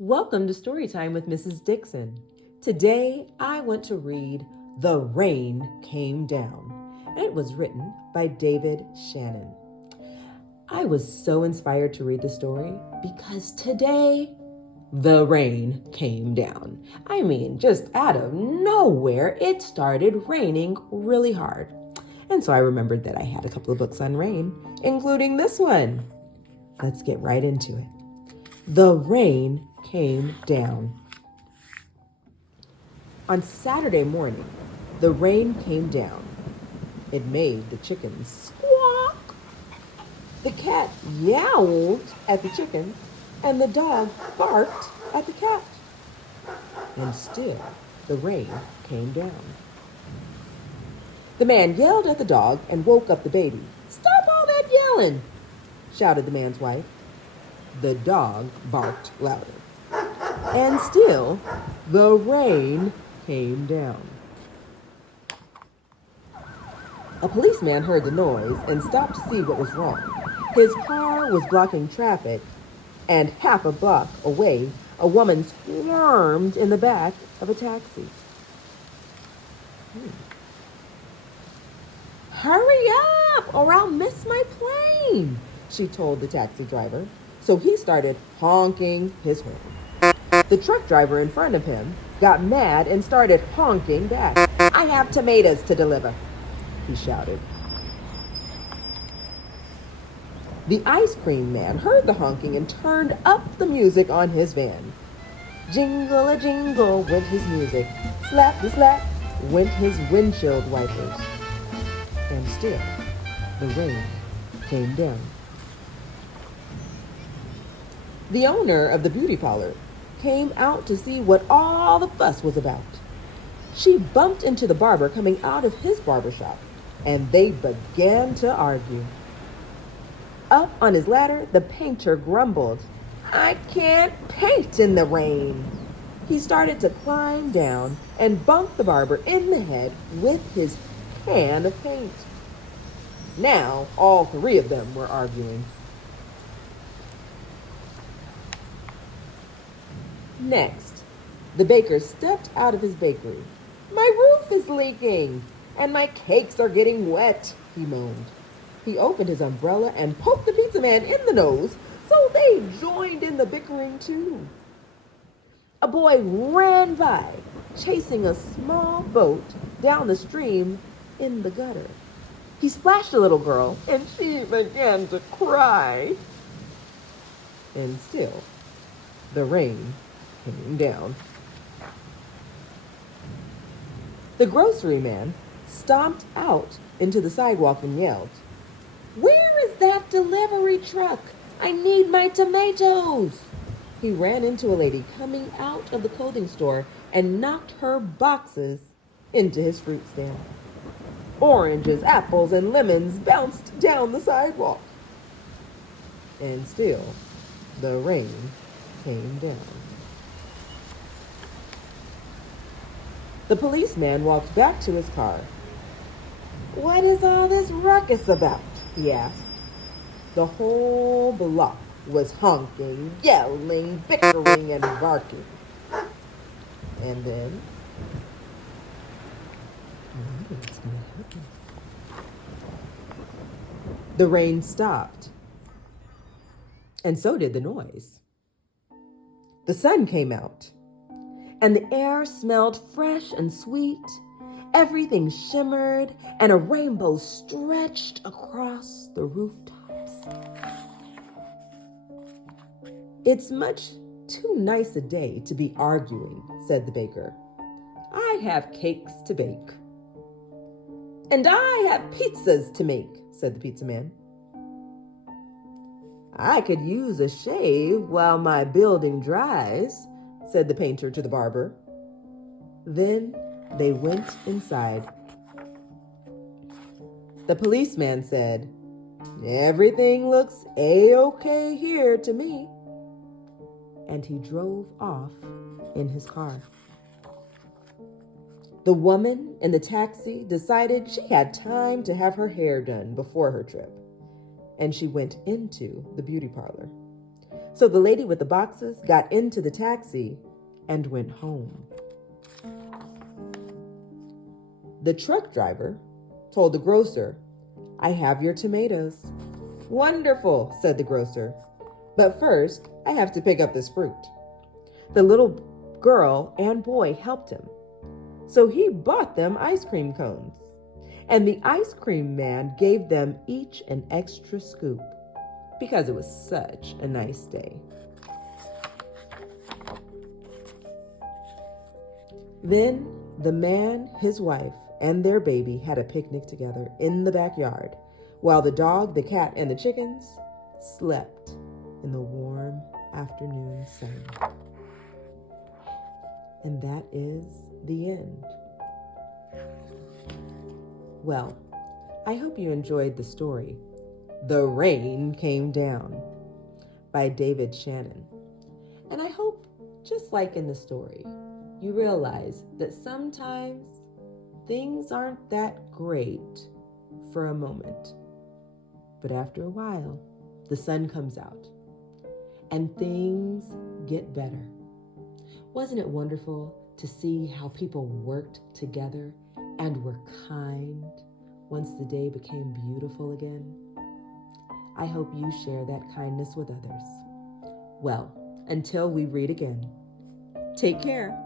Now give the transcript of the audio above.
Welcome to Storytime with Mrs. Dixon. Today I want to read The Rain Came Down, and it was written by David Shannon. I was so inspired to read the story because today the rain came down. I mean, just out of nowhere, it started raining really hard. And so I remembered that I had a couple of books on rain, including this one. Let's get right into it. The rain came down. On Saturday morning, the rain came down. It made the chickens squawk. The cat yowled at the chicken, and the dog barked at the cat. And still, the rain came down. The man yelled at the dog and woke up the baby. "Stop all that yelling!" shouted the man's wife. The dog barked louder. And still, the rain came down. A policeman heard the noise and stopped to see what was wrong. His car was blocking traffic, and half a block away, a woman squirmed in the back of a taxi. "Hurry up, or I'll miss my plane," she told the taxi driver. So he started honking his horn. The truck driver in front of him got mad and started honking back. "I have tomatoes to deliver," he shouted. The ice cream man heard the honking and turned up the music on his van. Jingle-a-jingle went his music. Slap-a-slap went his windshield wipers. And still, the rain came down. The owner of the beauty parlor came out to see what all the fuss was about. She bumped into the barber coming out of his barbershop, and they began to argue. Up on his ladder, the painter grumbled, "I can't paint in the rain." He started to climb down and bumped the barber in the head with his can of paint. Now, all three of them were arguing. Next, the baker stepped out of his bakery. "My roof is leaking, and my cakes are getting wet," he moaned. He opened his umbrella and poked the pizza man in the nose, so they joined in the bickering too. A boy ran by, chasing a small boat down the stream in the gutter. He splashed a little girl, and she began to cry. And still, the rain came down. The grocery man stomped out into the sidewalk and yelled, "Where is that delivery truck? I need my tomatoes!" He ran into a lady coming out of the clothing store and knocked her boxes into his fruit stand. Oranges, apples, and lemons bounced down the sidewalk. And still, the rain came down. The policeman walked back to his car. "What is all this ruckus about?" he asked. The whole block was honking, yelling, bickering, and barking. And then, what's going to happen? The rain stopped, and so did the noise. The sun came out, and the air smelled fresh and sweet. Everything shimmered, and a rainbow stretched across the rooftops. "It's much too nice a day to be arguing," said the baker. "I have cakes to bake." "And I have pizzas to make," said the pizza man. "I could use a shave while my building dries," said the painter to the barber. Then they went inside. The policeman said, "Everything looks A-OK here to me." And he drove off in his car. The woman in the taxi decided she had time to have her hair done before her trip, and she went into the beauty parlor. So the lady with the boxes got into the taxi and went home. The truck driver told the grocer, "I have your tomatoes." "Wonderful," said the grocer. "But first, I have to pick up this fruit." The little girl and boy helped him. So he bought them ice cream cones. And the ice cream man gave them each an extra scoop because it was such a nice day. Then the man, his wife, and their baby had a picnic together in the backyard, while the dog, the cat, and the chickens slept in the warm afternoon sun. And that is the end. Well, I hope you enjoyed the story, "The Rain Came Down" by David Shannon. And I hope, just like in the story, you realize that sometimes things aren't that great for a moment. But after a while, the sun comes out and things get better. Wasn't it wonderful to see how people worked together and were kind once the day became beautiful again? I hope you share that kindness with others. Well, until we read again, take care.